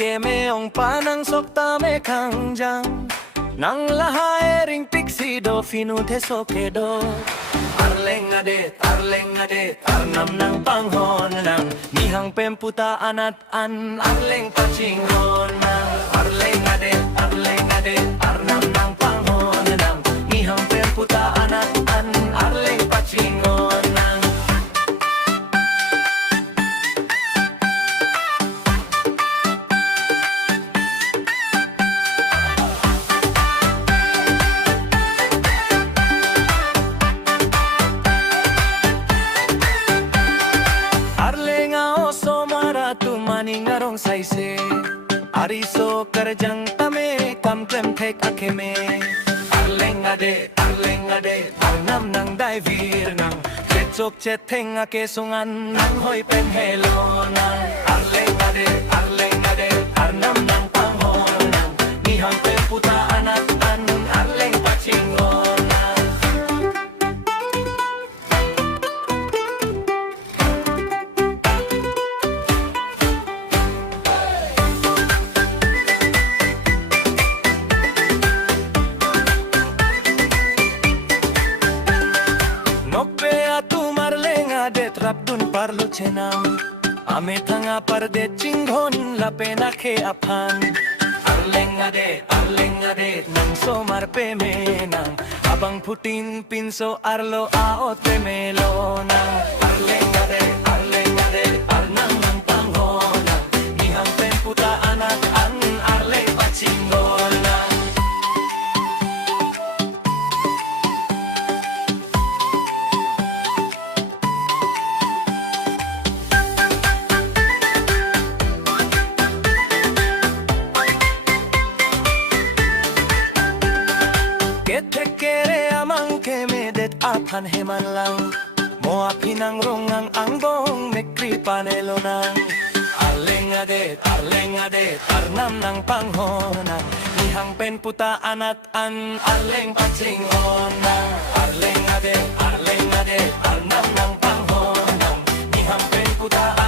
kemeong panang soktame kangjang nang lahaering piksido finute sokedo. Arleng Adet, arnam ng panghon ng nihang pemputaan at arleng pachingon ng Arleng Adet, arnam ng panghon ng nihang pemputaan at arleng pachingon ng maningarong saise ariso kerjang tame kamklem tek akeme. Arleng Adet, arnam nang daivir nang ketsok ceteng akesungan nang hoy penghelo nang Arleng Adet, arnam nang panghon nang nihang pemputaan at arleng pachingon nang Rapdun parlo chenam ame thanga parde chinghon la pena ke aphan. Arleng Adet nang somar pe menang abang putin pinso arlo aot pe melo nang Arleng Adet arnam nang panghon nang nihang pemputaan at arleng pachingon nang kere amang kemedet apan heman lang mo apinang rongang angbong mekri panelo nang Arleng Adet, arnam ng panghona nihang penputaan at arleng pachingon nang Arleng Adet, arnam ng panghona nihang penputaan